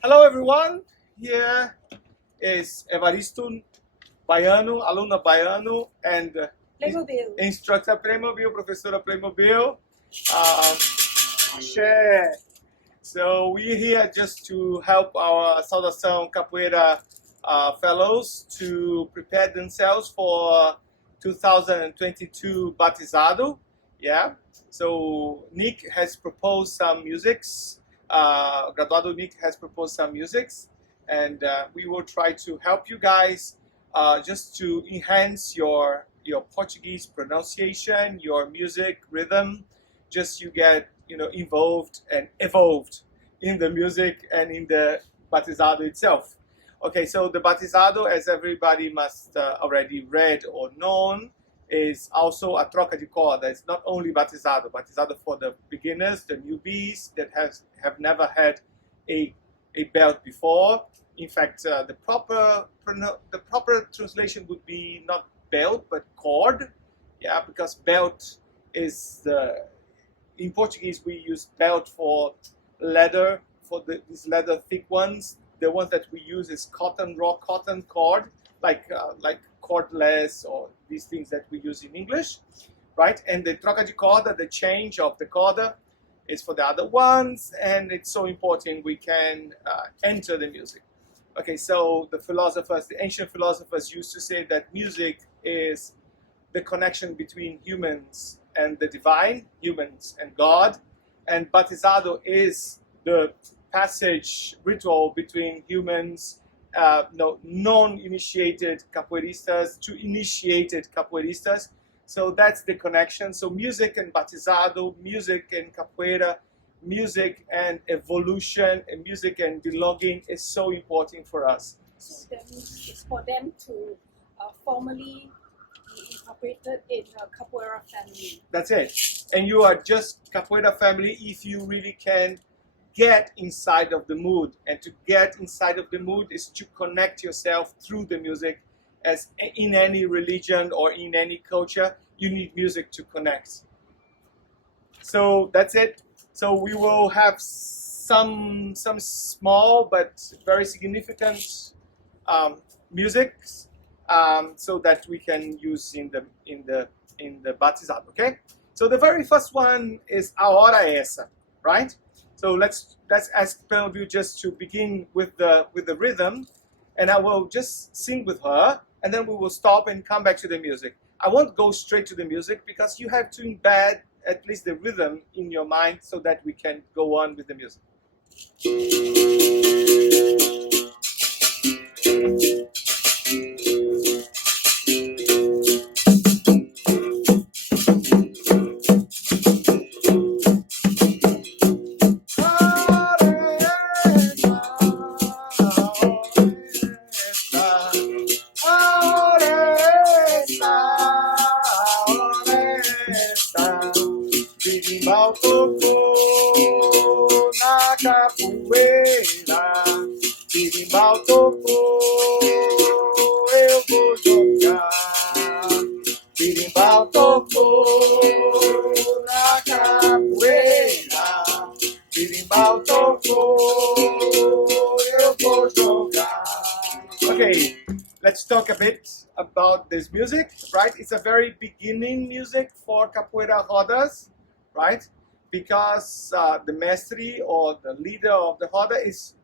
Hello everyone, here is Evaristo Baiano, aluna Baiano, and Playmobil. instructor Playmobil, professora Playmobil, share. So we're here just to help our Saudação Capoeira fellows to prepare themselves for 2022 Batizado. Yeah. So Nick has proposed some musics. Graduado Nick has proposed some musics, and we will try to help you guys just to enhance your Portuguese pronunciation, your music rhythm. Just you get involved and evolved in the music and in the batizado itself. Okay, so the batizado, as everybody must already read or known, is also a troca de corda. It's not only batizado for the beginners, the newbies that have never had a belt before. In fact, the proper translation would be not belt but cord. Yeah, because belt is in Portuguese we use belt for leather, for these leather thick ones. The ones that we use is raw cotton cord, like cordless or these things that we use in English, right? And the troca de corda, the change of the corda, is for the other ones, and it's so important we can enter the music. Okay, so the ancient philosophers used to say that music is the connection between humans and the divine, humans and God, and batizado is the passage ritual between humans, non-initiated capoeiristas to initiated capoeiristas. So that's the connection. So music and batizado, music and capoeira, music and evolution, and music and belonging is so important for us. So that means it's for them to formally be incorporated in the Capoeira family. That's it. And you are just capoeira family if you really can get inside of the mood. And to get inside of the mood is to connect yourself through the music. As in any religion or in any culture, you need music to connect. So that's it. So we will have some small but very significant musics so that we can use in the batizado. Okay. So the very first one is a hora, essa, right? So let's ask Playmobil just to begin with the rhythm, and I will just sing with her, and then we will stop and come back to the music. I won't go straight to the music because you have to embed at least the rhythm in your mind so that we can go on with the music. Berimbau tocou na capoeira, Berimbau tocou, eu vou jogar. Berimbau tocou na capoeira, Berimbau tocou, eu vou jogar. Okay, let's talk a bit about this music, right? It's a very beginning music for capoeira rodas, right? Because the mestre or the leader of the roda is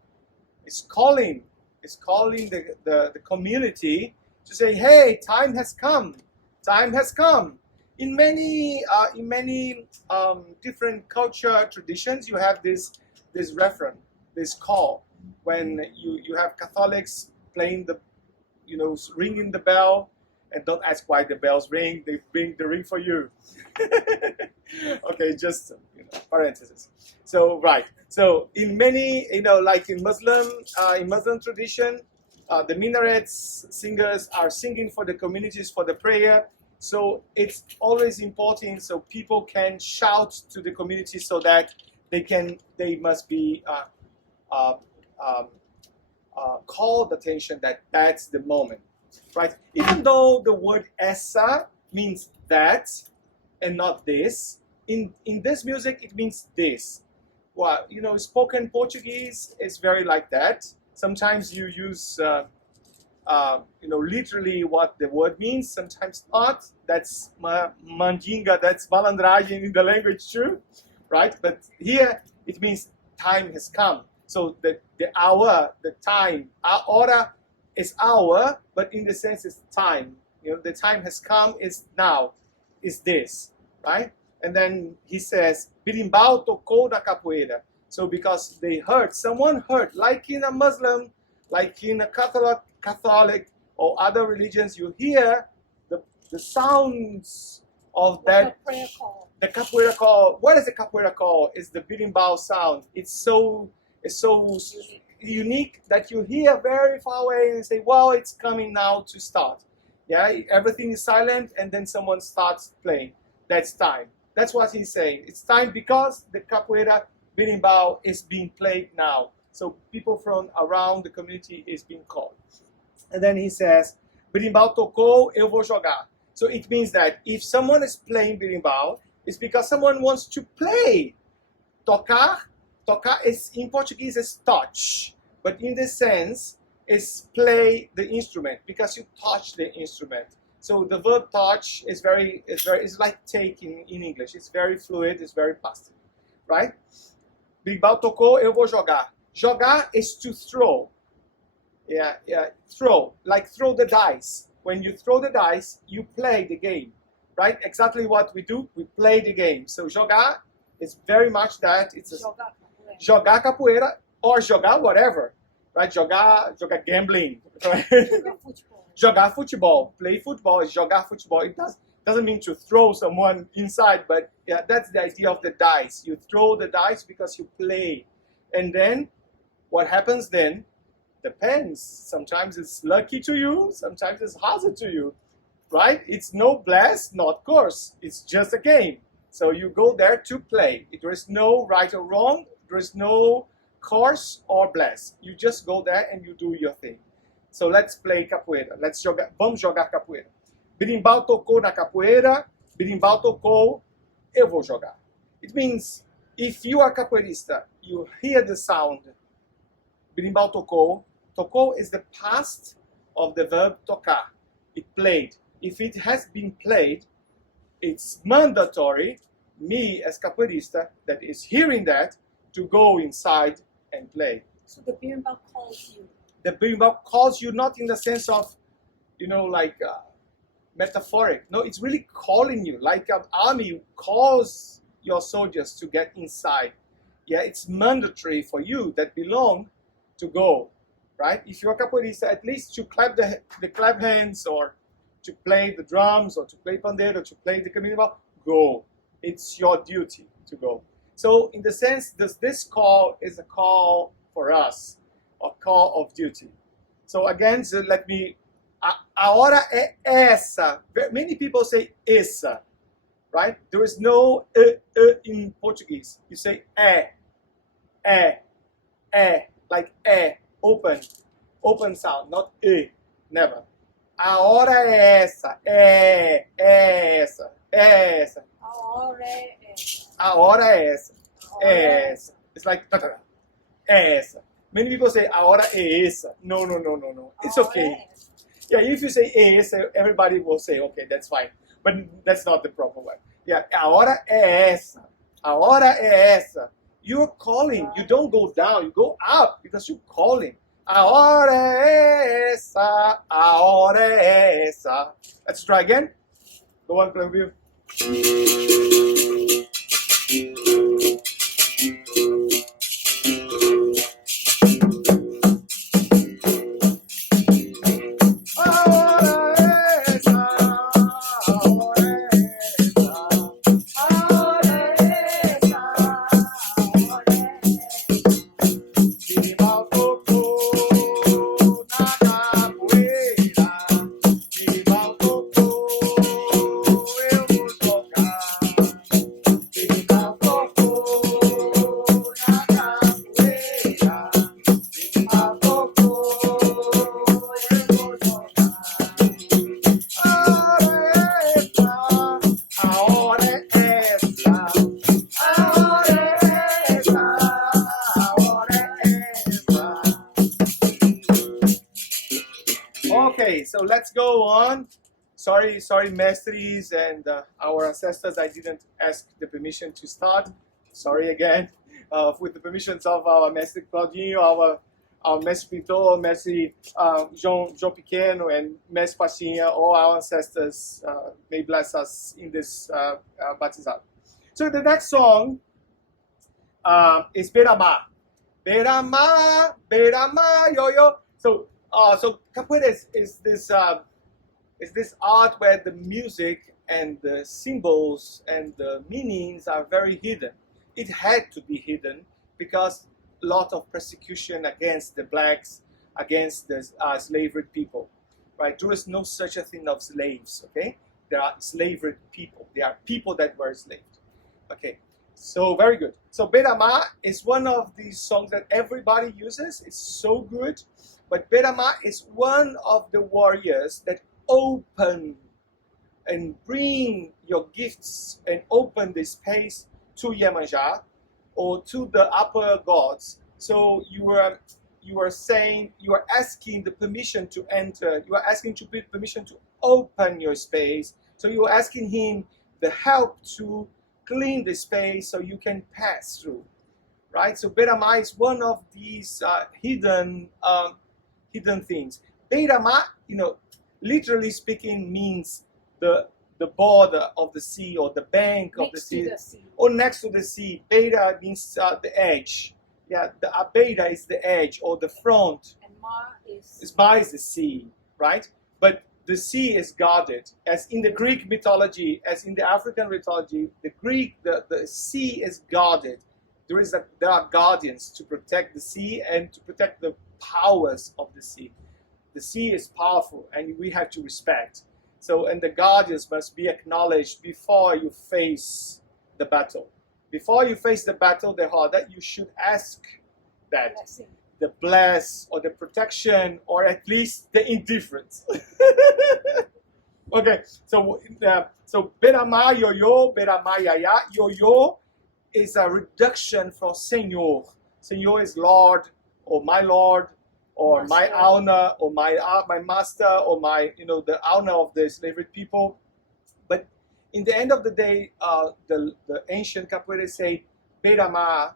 calling the community to say, hey, time has come, time has come. In many different culture traditions, you have this reference, this call, when you have Catholics playing ringing the bell, and don't ask why the bells ring, they ring the ring for you. Okay, just parenthesis. So right, so in many, like in Muslim tradition, the minarets singers are singing for the communities for the prayer. So it's always important so people can shout to the community so that they must be called attention that that's the moment, right? Even though the word essa means that and not this, in this music it means this. well, spoken Portuguese is very like that. Sometimes you use, literally what the word means. Sometimes not. That's mandinga. That's malandragem in the language too, right? But here it means time has come. So the hour, the time, hora is hour, but in the sense it's time. The time has come. Is now. Is this, right? And then he says, Berimbau tocou na capoeira. So because they heard, someone heard, like in a Muslim, like in a Catholic or other religions, you hear the sounds of that. Prayer call. The capoeira call. What is the capoeira call? It's the Berimbau sound. It's so unique that you hear very far away and say, well, it's coming now to start. Yeah, everything is silent and then someone starts playing. That's time. That's what he's saying. It's time because the capoeira Berimbau is being played now. So people from around the community is being called. And then he says, Berimbau tocou, eu vou jogar. So it means that if someone is playing Berimbau, it's because someone wants to play. Tocar is in Portuguese is touch, but in this sense is play the instrument because you touch the instrument. So the verb touch is it's like taking in English. It's very fluid, it's very passive, right? Berimbau tocou, eu vou jogar. Jogar is to throw. Yeah, throw. Like throw the dice. When you throw the dice, you play the game, right? Exactly what we do, we play the game. So jogar is very much that. It's a jogar capoeira or jogar whatever, right? Jogar gambling, right? Jogar futebol, play football is jogar futebol. It doesn't mean to throw someone inside, but yeah, that's the idea of the dice. You throw the dice because you play. And then what happens then depends. Sometimes it's lucky to you, sometimes it's hazard to you, right? It's no bless, not curse. It's just a game. So you go there to play. There is no right or wrong. There is no curse or bless. You just go there and you do your thing. So let's play capoeira. Vamos jogar capoeira. Berimbau tocou na capoeira. Berimbau tocou, eu vou jogar. It means if you are capoeirista, you hear the sound. Berimbau tocou. Tocou is the past of the verb tocar. It played. If it has been played, it's mandatory, me as capoeirista, that is hearing that, to go inside and play. So the Berimbau calls you. The Berimbau calls you not in the sense of, metaphoric. No, it's really calling you, like an army calls your soldiers to get inside. Yeah, it's mandatory for you that belong to go, right? If you're a capoeirista, at least to clap the clap hands or to play the drums or to play pandeiro, to play the berimbau, go. It's your duty to go. So in the sense, this call is a call for us, a call of duty. So again, let me, a hora é essa. Many people say essa, right? There is no in Portuguese. You say like open sound, not never. A hora é essa, é essa, é essa. A hora é essa. A hora é essa, é essa. It's like é essa. Many people say a hora é essa. No. It's okay. Yeah, if you say essa, everybody will say, okay, that's fine. But that's not the proper way. Yeah, a hora é essa. A hora é essa. You're calling. You don't go down. You go up because you're calling. A hora é essa. A hora é essa. Let's try again. Go on, Playmobil. Okay, so let's go on. Sorry, mestres and our ancestors. I didn't ask the permission to start. Sorry again. With the permissions of our Mestre Claudinho, our Mestre Pintor, Mestre João Pequeno, and Mestre Pastinha, all our ancestors may bless us in this batizado. So the next song is Beira. Beira, yo. So capoeira is this art where the music and the symbols and the meanings are very hidden. It had to be hidden because a lot of persecution against the blacks, against the slavery people, right? There is no such a thing of slaves, okay? There are slavery people. There are people that were enslaved, okay? So very good. So Beira is one of these songs that everybody uses. It's so good. But Beira is one of the warriors that open and bring your gifts and open the space to Iemanjá or to the upper gods. So you are saying, you are asking the permission to enter. You are asking to be permission to open your space. So you are asking him the help to clean the space so you can pass through, right? So Beira is one of these hidden things. Beira, literally speaking, means the border of the sea or the bank of the sea, or next to the sea. Beira means the edge. Yeah, the beira is the edge or the front. And ma is the sea, right? But the sea is guarded. As in the Greek mythology, as in the African mythology, the sea is guarded. There are guardians to protect the sea and to protect the powers of the sea. The sea is powerful and we have to respect. So, and the guardians must be acknowledged before you face the battle. Before you face the battle, that you should ask that. blessing. The bless or the protection or at least the indifference. Okay, so Beira yo, Beira iaia. Yo is a reduction from Senhor. Senhor is Lord or Master. my owner or my master or the owner of the slavery people. But in the end of the day, the ancient capoeira say Beira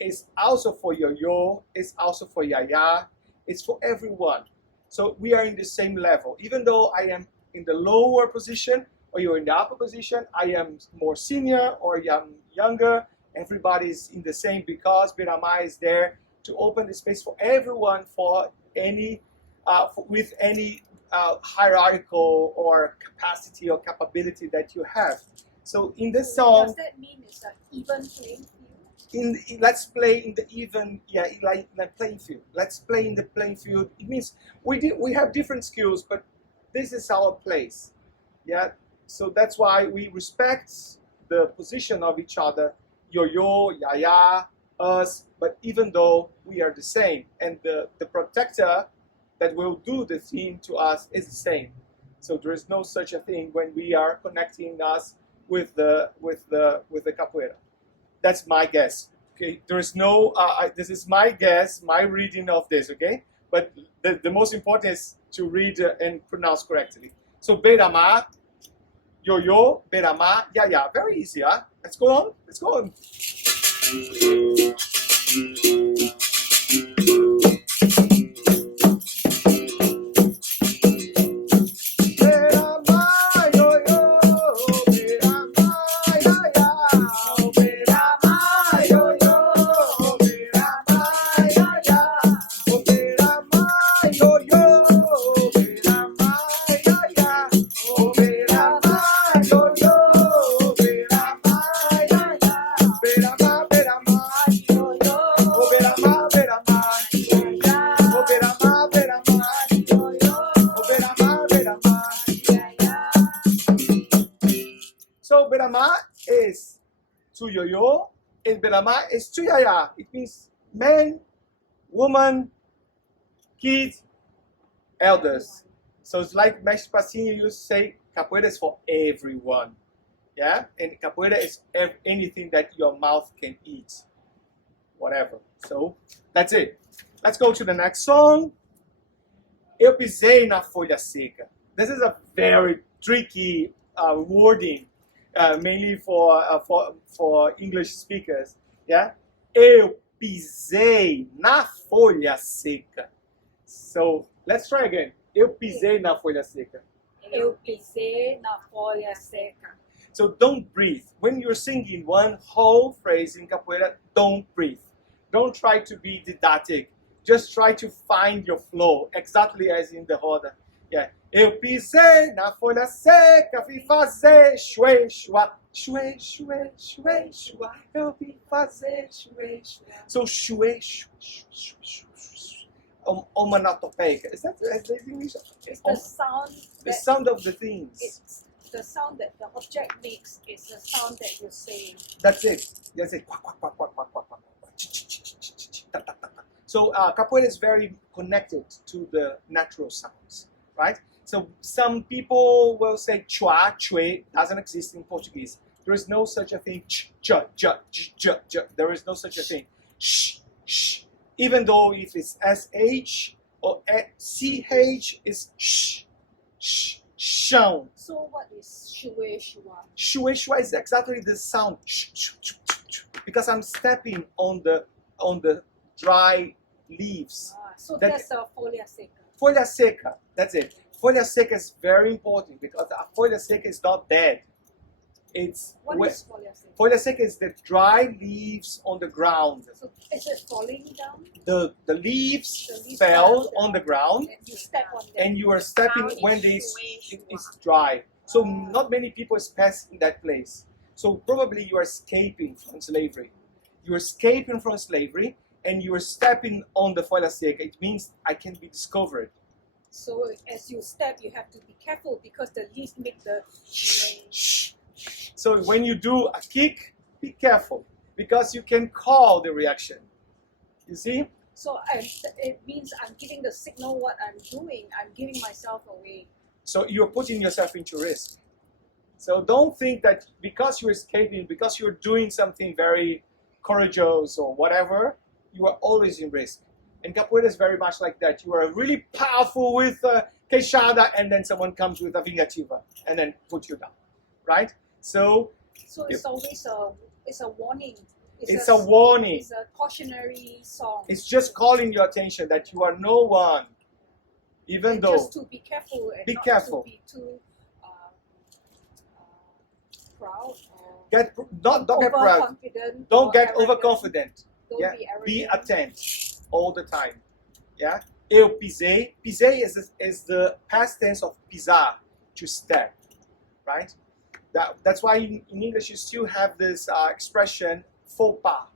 is also for yo, it's also for iaia, it's for everyone. So we are in the same level. Even though I am in the lower position or you're in the upper position, I am more senior or I am younger, everybody's in the same because Beira is there to open the space for everyone for any, with any hierarchical or capacity or capability that you have. So in this song, Does that mean it's an even playing field? Let's play in the even, like playing field. Let's play in the playing field. It means we have different skills, but this is our place. Yeah. So that's why we respect the position of each other. Yo, iaia, us. But even though we are the same, and the protector that will do the thing to us is the same. So there is no such a thing when we are connecting us with the capoeira. That's my guess. Okay, there is no. This is my guess, my reading of this. Okay, but the most important is to read and pronounce correctly. So Beira, yo, Beira, iaia. Very easy, huh? Let's go on. Let's go on. So Beira is to yo, and Beira is to iaia. It means man, woman, kids, elders. So it's like Mestre Passinho used to say, capoeira is for everyone. Yeah? And capoeira is anything that your mouth can eat. Whatever. So that's it. Let's go to the next song. Eu pisei na folha seca. This is a very tricky wording, mainly for English speakers. Yeah, eu pisei na folha seca. So let's try again. Eu pisei na folha seca. Eu pisei na folha seca. So don't breathe. When you're singing one whole phrase in capoeira, don't breathe. Don't try to be didactic. Just try to find your flow, exactly as in the roda. Yeah. Eu pisei na folha seca, vim fazer chuê, chuá, chuê, chuê, chuê, chuá. Eu vim fazer chuê, chuá. So chuê, chuê, chuê, chuê, chuê. Onomatopoeic. Is that English? It's the sound. The sound of the things. It's the sound that the object makes. Is the sound that you say. That's it. That's it. Quack, quack, quack, quack, quack, quack, quack. Ta, ta, ta, ta. So capoeira is very connected to the natural sounds, right? So some people will say chua, chue, doesn't exist in Portuguese. There is no such a thing. Ch, j, j, j, j, j. There is no such a thing. Sh, sh. Even though if it's sh or ch, is sh, sh, shão. So what is shue shua? Shue, shua is exactly the sound. Sh, sh, sh, sh, because I'm stepping on the dry leaves. So That- that's a folha seca. Folha seca, that's it. Folha seca is very important because a folha seca is not dead. It's What is folha seca? folha seca is the dry leaves on the ground. So is it falling down? The leaves The leaves fell fall on the down. ground, And you step on them. and you are stepping Ground is when it's dry. So not many people is passing that place. So probably you are escaping from slavery. You are escaping from slavery, and you are stepping on the folha seca. It means I can be discovered. So as you step, you have to be careful because the leaves make the Shh. So when you do a kick, be careful because you can call the reaction. You see? So it means I'm giving the signal what I'm doing. I'm giving myself away. So you're putting yourself into risk. So don't think that because you're escaping, because you're doing something very courageous or whatever, you are always in risk. And capoeira is very much like that. You are really powerful with queixada, and then someone comes with a vingativa and then put you down, right? So So it's always a warning. it's a warning. It's a cautionary song. It's just calling your attention that you are no one, even And though. just to be careful and Be not careful. to be too proud or Don't get proud. overconfident. Don't or get arrogant. overconfident. Don't Yeah. be arrogant. Be attentive all the time. Yeah. Eu pisei. Pisei is the past tense of pisar, to step, right? That's why in English you still have this expression faux pas,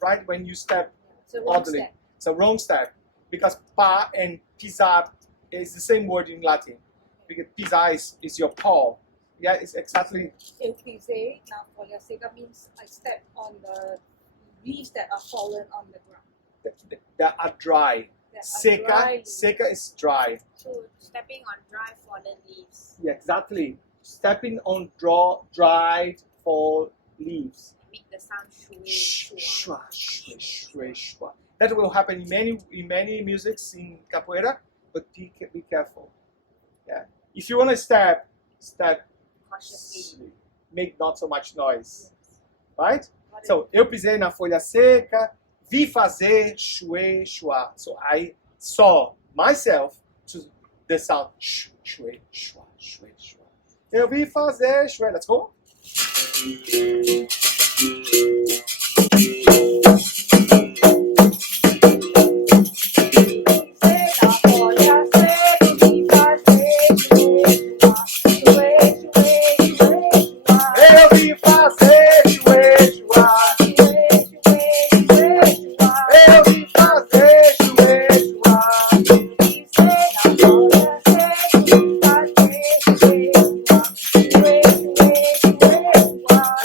right? When you step It's a wrong oddly. step. It's a wrong step because pa and pisar is the same word in Latin. Because pisar is your paw. Yeah, it's exactly. Eu pisei na folha seca means I step on the leaves that are fallen on the ground. That are dry. That are Seca, dry leaves. seca is dry. So stepping on dry fallen leaves. Yeah, exactly. Stepping on dried fall leaves. Make the sound shoo. Shh, shua, shua, shua, shua. That will happen in many musics in capoeira, but be careful. Yeah. If you want to step Cautiously. make not so much noise, right? So eu pisei na folha seca, vi fazer chuê, chua. So I saw myself to the sound chuê, chua, chuê, chua. Eu vi fazer chuê. Let's go. Eu vi fazer chuê, chua. Eu vi fazer chuê, chua.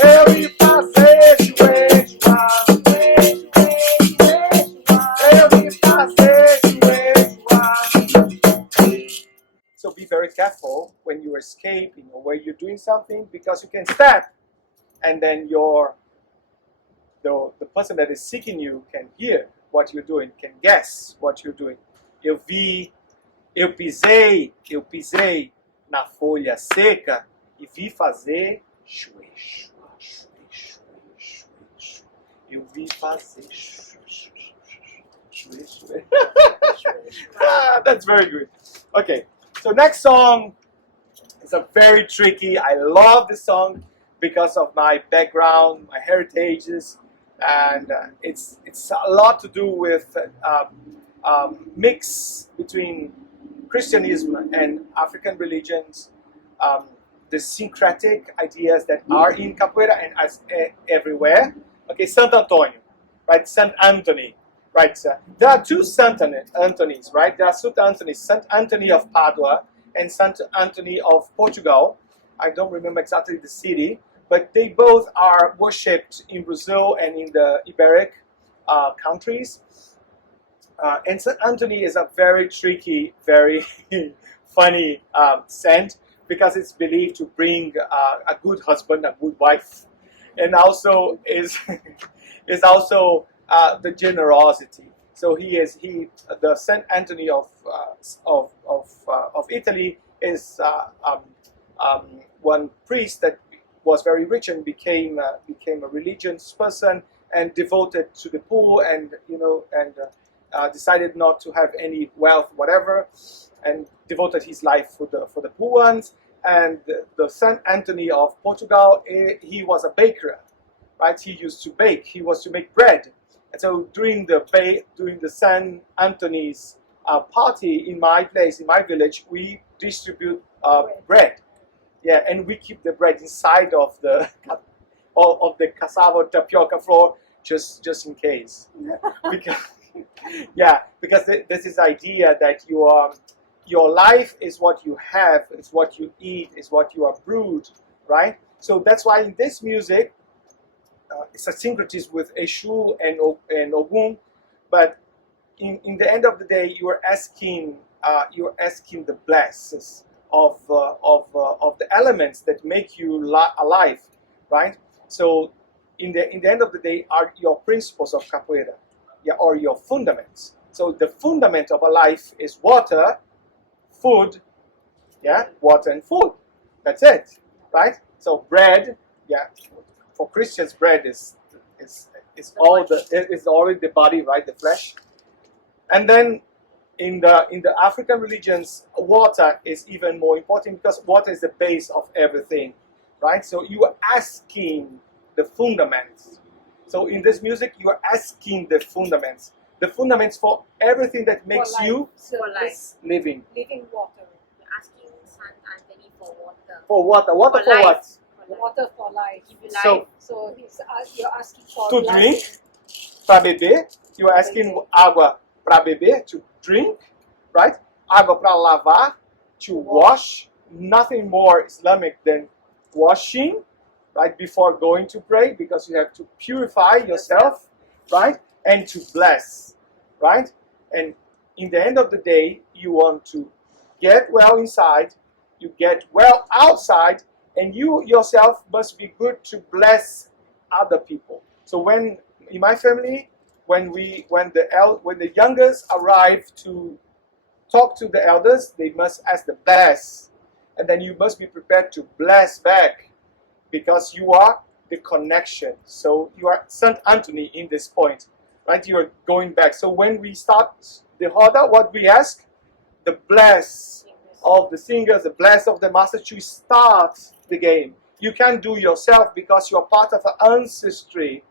Eu vi fazer chuê, chua. Eu vi fazer chuê, chua. So be very careful when you're escaping or when you're doing something because you can step and then the person that is seeking you can hear what you're doing, can guess what you're doing. eu pisei na folha seca e vi fazer chuê, chuê, chuê, chuê, chuê, chuê. Eu vi fazer chuê, chuê, chuê. That's very good. Okay, so next song is a very tricky. I love this song because of my background, my heritages, and it's a lot to do with mix between Christianism and African religions, the syncretic ideas that are in Capoeira and everywhere. Okay, Santo António, right? Saint Anthony, right? There are two Saint Anthonies, right? There are Saint Anthony, Saint Anthony of Padua and Saint Anthony of Portugal. I don't remember exactly the city, but they both are worshipped in Brazil and in the Iberic countries. And Saint Anthony is a very tricky, very funny saint because it's believed to bring a good husband, a good wife, and also is also the generosity. So the Saint Anthony of Italy is one priest that was very rich and became a religious person and devoted to the poor and decided not to have any wealth, whatever, and devoted his life for the poor ones. And the Saint Anthony of Portugal, he was a baker, right? He used to bake. He was to make bread. And so during the Saint Anthony's party in my place, in my village, we distribute bread. Yeah, and we keep the bread inside of the cassava tapioca flour just in case. Because this is idea that your life is what you have, is what you eat, is what you are brewed, right? So that's why in this music, it's a syncretism with Eshu and Ogun, but in the end of the day, you're asking the blessings of the elements that make you alive, right? So in the end of the day, are your principles of capoeira, or your fundamentals. So the fundament of a life is water, food, water and food. That's it, right? So bread, for Christians, bread is already the body, right, the flesh. And then in the African religions, water is even more important because water is the base of everything, right? So you are asking the fundamentals. So in this music, you are asking the fundamentals for everything that makes you living. Living water. You're asking Saint Anthony for water. For water. Water for what? Water for life. So you're asking for to life. drink, para beber. You are asking água para beber, to drink, right? Água para lavar, to wash. Nothing more Islamic than washing, right? Before going to pray, because you have to purify yourself, right? And to bless, right? And in the end of the day, you want to get well inside, you get well outside, and you yourself must be good to bless other people. So when in my family, when the youngest arrive to talk to the elders, they must ask the bless, and then you must be prepared to bless back, because you are the connection. So you are Saint Anthony in this point, right? You are going back. So when we start the hora, what we ask, the bless of the singers, the bless of the master to start the game. You can't do yourself because you are part of an ancestry.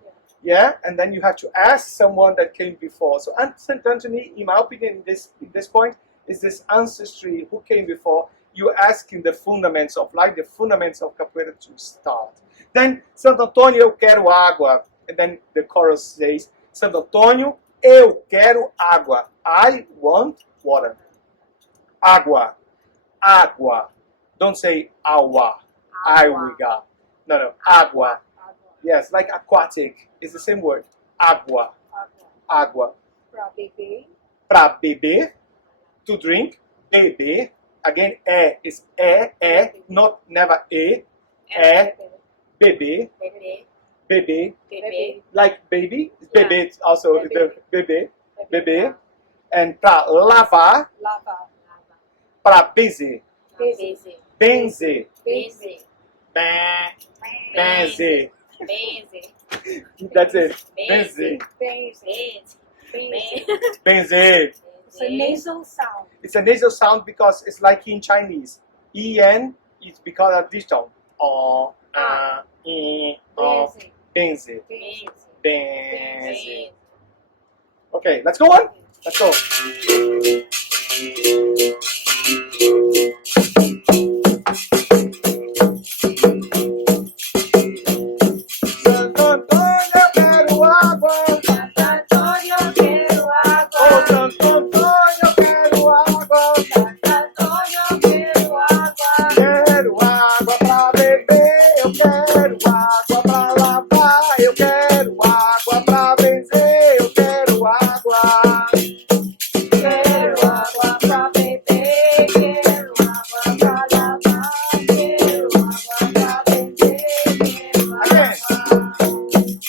And then you have to ask someone that came before. So Saint Anthony, in my opinion, in this point, is this ancestry who came before. You're asking the fundamentals of life, the fundamentals of capoeira to start. Then Santo António, eu quero água. And then the chorus says, Santo António, eu quero água. I want water. Água. Água. Don't say awa. Aiwiga. No. Água. Yes, like aquatic. It's the same word. Água. Água. Pra beber. Pra beber. To drink. Beber. Again, is not never beber. Beber. Like baby. Bebê also. The bebê. Beber. And para lavar, lava, para benzer. Busy. Benzer. Busy. Benzer. Busy. That's it. Benzer. Benzer. Busy. Benzer. It's a nasal sound. It's a nasal sound because it's like in Chinese. En is because of this tone. Oh, oh. Benzer. Busy. Benzer. Okay, let's go on. Let's go. Santo Antônio, quero água. Santo António, quero água. Oh, Santo Antônio, quero água. Santo António, quero água. Quero água pra beber, eu quero água pra lavar, eu quero água pra benzer, eu quero água. Quero água pra beber, quero água pra lavar, quero água pra beber, quero Again. água.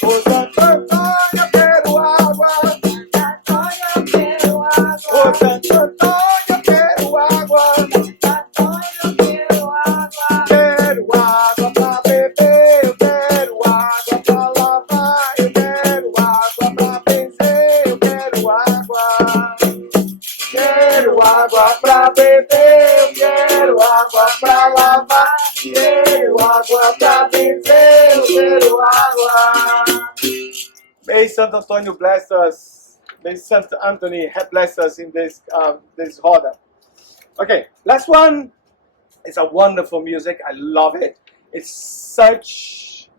Ô Santo Antônio, quero água. Santo António, quero água. Ô Santo Antônio, quero água. Santo António, quero água. Quero água pra beber, eu quero água pra lavar, eu quero água pra benzer, eu quero água. Quero água pra beber, eu quero água pra lavar, quero água pra benzer, eu quero água. May Santo Antonio bless us. May Saint Anthony bless us in this hora. Okay, last one. It's a wonderful music. I love it. It's such,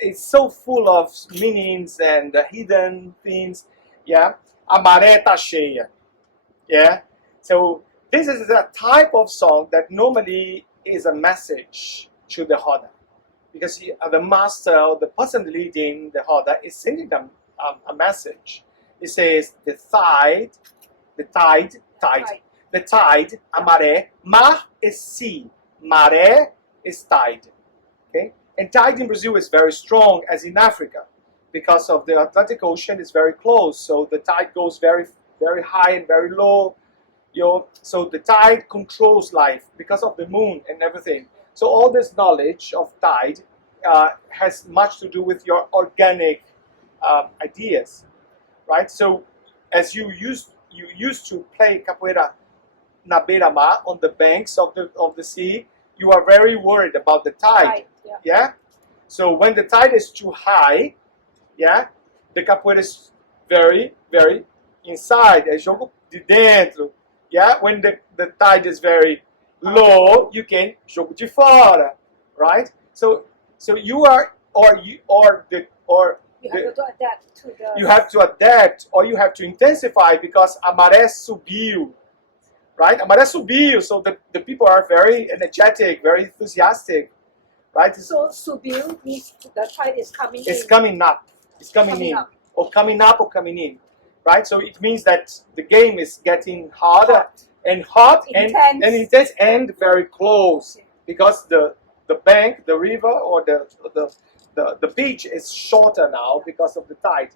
it's so full of meanings and hidden things. Yeah, a maré tá cheia. Yeah, so this is a type of song that normally is a message to the hora, because the master or the person leading the hora is sending them a message. It says the tide, the tide, a maré. Mar is sea, maré is tide. Okay, and tide in Brazil is very strong, as in Africa, because of the Atlantic Ocean is very close. So the tide goes very, very high and very low. So the tide controls life because of the moon and everything. So all this knowledge of tide has much to do with your organic ideas, right? So as you used to play capoeira na beira mar, on the banks of the sea, you are very worried about the tide. Right, yeah. Yeah. So when the tide is too high, yeah, the capoeira is very, very inside. É jogo de dentro. Yeah. When the tide is very low, you can jogo de fora, right? So you are You have to adapt to the. you have to adapt or you have to intensify because a maré subiu, right? A maré subiu, so the people are very energetic, very enthusiastic, right? So subiu means the tide is coming It's in. coming up, it's coming Coming in, up. or coming up or coming in, right? So it means that the game is getting harder and hot and intense and very close because the bank, the river, or the beach is shorter now because of the tide,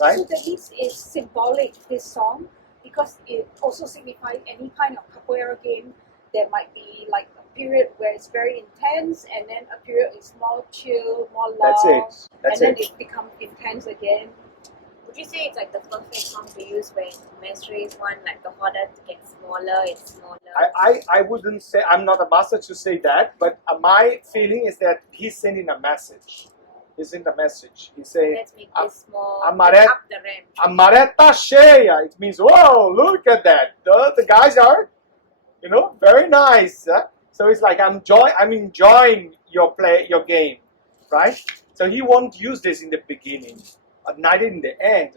right? So this is symbolic, this song, because it also signifies any kind of capoeira game. There might be like a period where it's very intense, and then a period is more chill, more long, That's it. That's and then it. it becomes intense again. Would you say it's like the perfect song to use when Mestres want like the hora to get smaller, it's smaller? I wouldn't say, I'm not a master to say that, but my feeling is that he's sending a message. He's in the message. He's saying, Let's make this more a maré- up the ramp. a maré tá cheia. It means, whoa, look at that. The guys are, very nice. So it's like, I'm enjoying your game, right? So he won't use this in the beginning, neither in the end.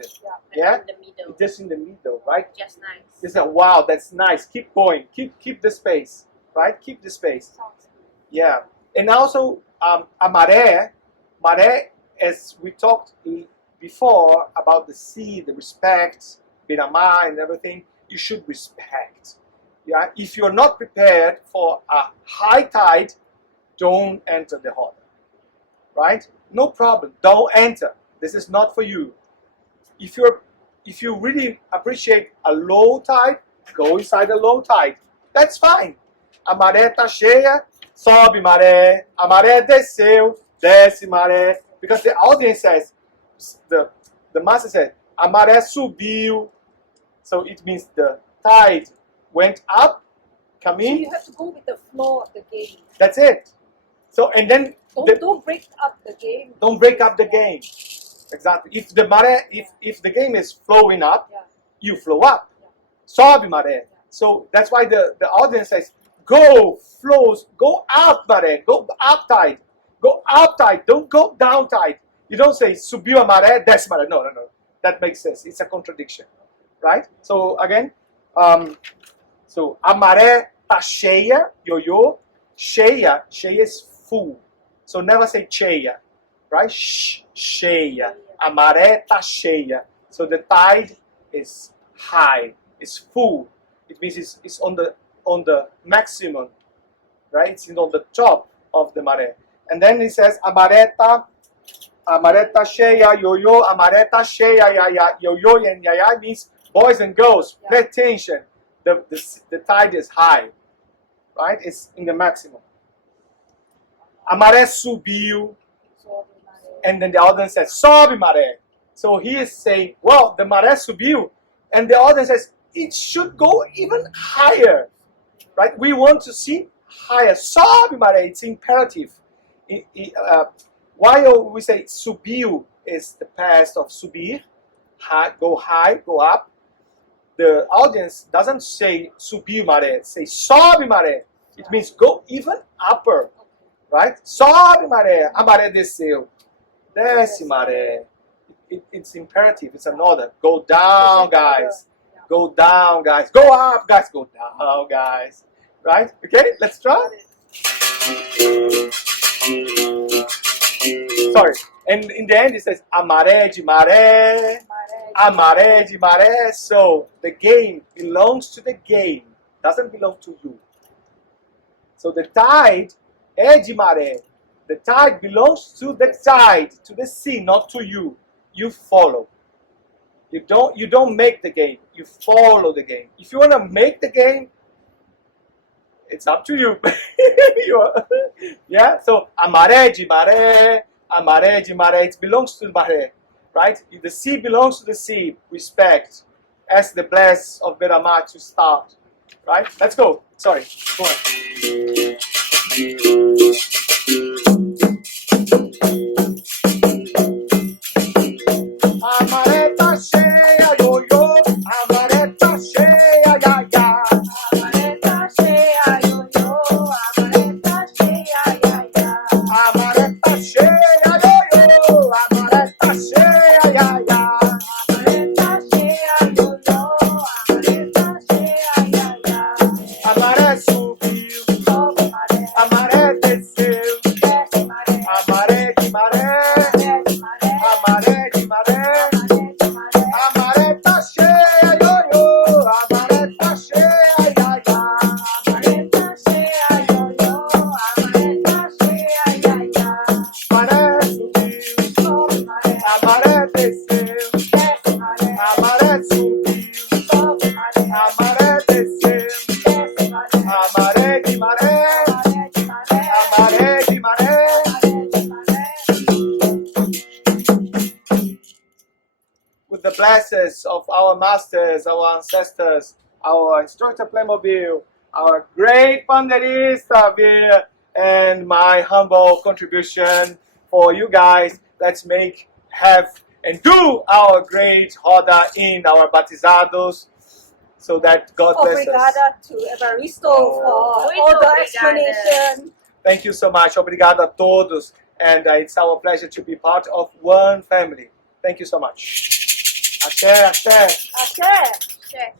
Yeah? In the middle. Just in the middle, right? Just nice. They say, wow, that's nice. Keep going. Keep the space, right? Keep the space. Sounds good. Yeah. And also, a maré, as we talked before about the sea, the respect, Beira and everything, you should respect. Yeah. If you're not prepared for a high tide, don't enter the harbor. Right? No problem. Don't enter. This is not for you. If if you really appreciate a low tide, go inside the low tide. That's fine. A maré tá cheia, sobe maré. A maré desceu, desce maré. Because the audience says, the master said, a maré subiu. So it means the tide went up, come So in. you have to go with the flow of the game. That's it. So and then Don't break up the game. don't break up the game. Exactly. If the maré, if the game is flowing up, Yeah. you flow up. Yeah. Sobe maré. So that's why the audience says, go, flows, go up maré, go up tide, go up tide, don't go down tide. You don't say subiu a maré, desce maré. No. That makes sense. It's a contradiction, right? So again, so a maré tá cheia, ioio, cheia is full. So never say cheia, right? Cheia. A maré tá cheia. So the tide is high, is full. It means it's on the maximum, right? It's on the top of the maré. And then he says, a maré tá cheia, ioio, a maré tá cheia, iaia. Ioio and iaia means boys and girls, pay attention. The tide is high, right? It's in the maximum. A maré subiu, and then the audience says, sobe maré. So he is saying, well, the maré subiu, and the audience says, it should go even higher, right? We want to see higher. Sobe maré, it's imperative. While we say subiu is the past of subir, high, go up, the audience doesn't say subiu maré, say sobe maré. It means go even upper, right? Sobe maré, a maré desceu, desce maré. It's imperative, it's an order. Go down, guys. Go down, guys. Go up, guys. Go down, guys. Right? Okay, let's try. Sorry. And in the end it says, a maré de maré, a maré de maré. So the game belongs to the game, doesn't belong to you. So the tide é de maré. The tide belongs to the tide, to the sea, not to you. You follow. You don't make the game. You follow the game. If you want to make the game, it's up to you. Yeah. So a maré de maré, a maré de maré. It belongs to the maré, right? The sea belongs to the sea. Respect. Ask the bless of Beira to start. Right? Let's go. Sorry. Go on. A maré tá cheia, ioio, a maré tá cheia, iaia. A maré tá cheia, ioio, a maré tá cheia, iaia. A maré tá cheia, ioio, a maré tá cheia, iaia. A maré tá cheia, ioio, a maré tá cheia, iaia. A maré subiu, Sobe maré, a maré desceu, desce maré, a maré de maré, maré de maré, a maré de maré. maré de maré. A maré tá cheia, ioio, a maré tá cheia, iaia. A maré tá cheia, ioio, a maré tá cheia, iaia. Maré subiu, Sobe maré, a maré desceu, desce maré, a maré subiu, sobe maré, a maré desceu, desce maré, a maré de maré, maré de maré, a maré de maré. maré de maré. With the blessings of our masters, our ancestors, our instructor Playmobil, our great Pandeirista Beira, and my humble contribution for you guys. Let's make, have, and do our great hora in our batizados, so that God bless us. Obrigada to Evaristo for all the obrigada. explanation. Thank you so much. Obrigado a todos. And it's our pleasure to be part of one family. Thank you so much. Axé, axé. Axé. Check.